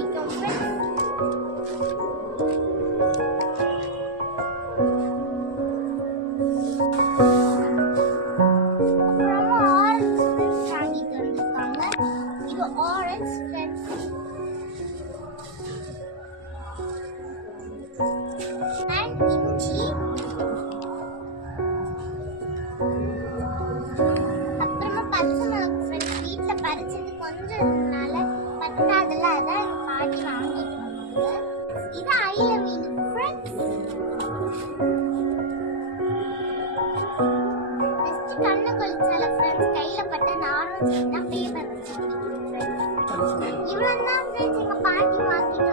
பிடிக்கும் friends. அப்புறமா orange friends வாங்கிட்டு வந்திருக்காங்க. இது ஆரஞ்சு ஃப்ரெண்ட்ஸ். அண்ட் இஞ்சி. அப்புறமா பச்சை மிளகு ஃப்ரெண்ட்ஸ். வீட்டுல பறிச்சது கொஞ்சம் நாள பத்தாதுல அதான் எங்க பாட்டி வாங்கிட்டு வந்தாங்க. இது ஐல மீன் ஃப்ரெண்ட்ஸ். நெக்ஸ்ட் கண்ணு கொளிச்சால ஃப்ரெண்ட்ஸ். கையில பட்ட நார்மல் சின்ன பேப்பர் வச்சு ஃப்ரெண்ட்ஸ். இவ்வளவு தான் ஃப்ரெண்ட்ஸ் எங்க பாட்டி வாங்கிட்டு